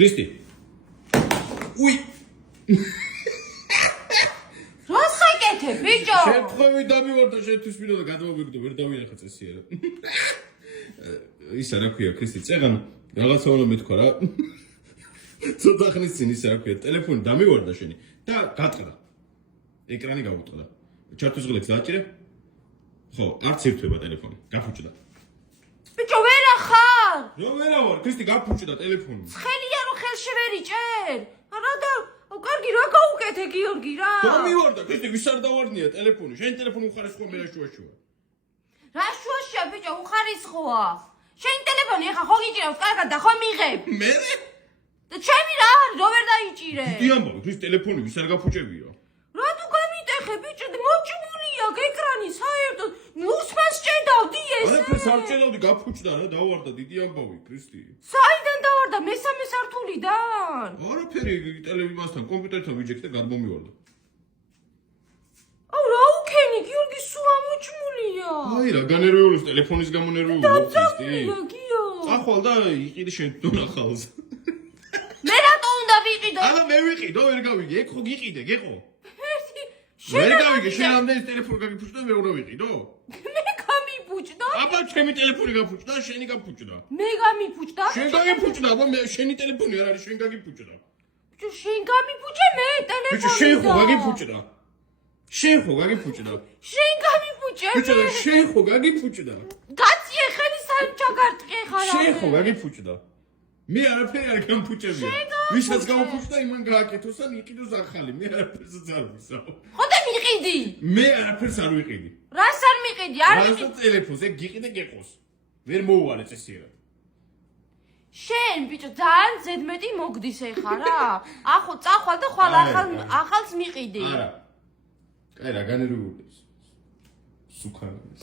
ქრისტი. უი. რას ხაიკეთე, ბიჭო? შეთხოვი დამივარდა შენთვის მინდა და გადმოვიგდო, ვერ დავინახა წესიერა. ისა რა ქვია, ქრისტი, წეგან რაღაცა უნდა მეთქვა რა. ცოტა ხნის წინ ისა რა ქვია, ტელეფონი დამივარდა შენი და გატყდა. ეკრანი გაუტყდა. ჩართვის ღლებს დააჭირე? ხო, არც ირთვება ტელეფონი, გაფუჭდა. ბიჭო, ვერა ხარ? რა ვერა ვარ, ქრისტი, გაფუჭდა ტელეფონი. ცხელია რომ ხელში ვერ იჭერ. რა და კარგი რა გაუკეთე გიორგი რა? დამივარდა, ქრისტი, ვის არ დავარდნია ტელეფონი. შენი ტელეფონი უხარისხოა მე რა შუაშუა. რა შუაშია ბიჭო, უხარისხოა. შენი ტელეფონი ახლა ხო გიჭირავს კარგად და ხო მიღებ? მე? და ჩემი რა არის, რო ვერ დაიჭირე? დი ამბავი, ქრისტი, ტელეფონი ვის არ გაფუჭებია? რატო გამიტეხე ბიჭო, მოჭმულია ეკრანი საერთოდ. ნუსმას ჭედავდი ეს. არაფერს არ ჭედავდი, გაფუჭდა რა, დავარდა, დიდი ამბავი, ქრისტი. საიდან დავარდა? მესამე სართულიდან. არაფერი ტელევიზორთან, კომპიუტერთან ვიჯექი და გადმომივარდა. აუ რა უქენი, გიორგი სულ ამოჭმულია. აი რა, განერვიულოს ტელეფონის გამო ნერვიულო, ქრისტი. დამწამულია გიორგი. წახვალ და იყიდი შენ დონახალს. მე რატო უნდა ვიყიდო? აბა მე ვიყიდო, ვერ გავიგე, ეგ ხო გიყიდე, გეყო. შენ ვერ გავიგე, შენ ამდენი ტელეფონი გაგიფუჭდა, მე უნდა ვიყიდო? მე გამიფუჭდა? აბა ჩემი ტელეფონი გაფუჭდა, შენი გაფუჭდა. მე გამიფუჭდა? შენ გაგიფუჭდა, აბა მე შენი ტელეფონი არ არის, შენ გაგიფუჭდა. ბიჭო, შენ გამიფუჭე მე ტელეფონი. ბიჭო, შენ ხო გაგიფუჭდა. შენ ხო გაგიფუჭდა. შენ გამიფუჭე ბიჭო, მე. შენ ხო გაგიფუჭდა. გაციე ხელი სამ ჩაგარტყე ხარ. შენ ხო გაგიფუჭდა. მე არაფერი არ გამფუჭებია. ვისაც გამოფუჭდა, იმან გააკეთოს ან იყიდოს ახალი. მე არაფერს არ ვისაო. ხო და მიყიდი. მე არაფერს არ ვიყიდი. რას არ მიყიდი? არ მიყიდი. რასო ტელეფონზე გიყიდე გეყოს. ვერ მოუვალე წესიერად. შენ ბიჭო ძალიან ზედმეტი მოგდის ეხა რა. ახო წახვალ და ხვალ ახალს მიყიდი. არა. კაი რა განერვიულებს. სუქარებს.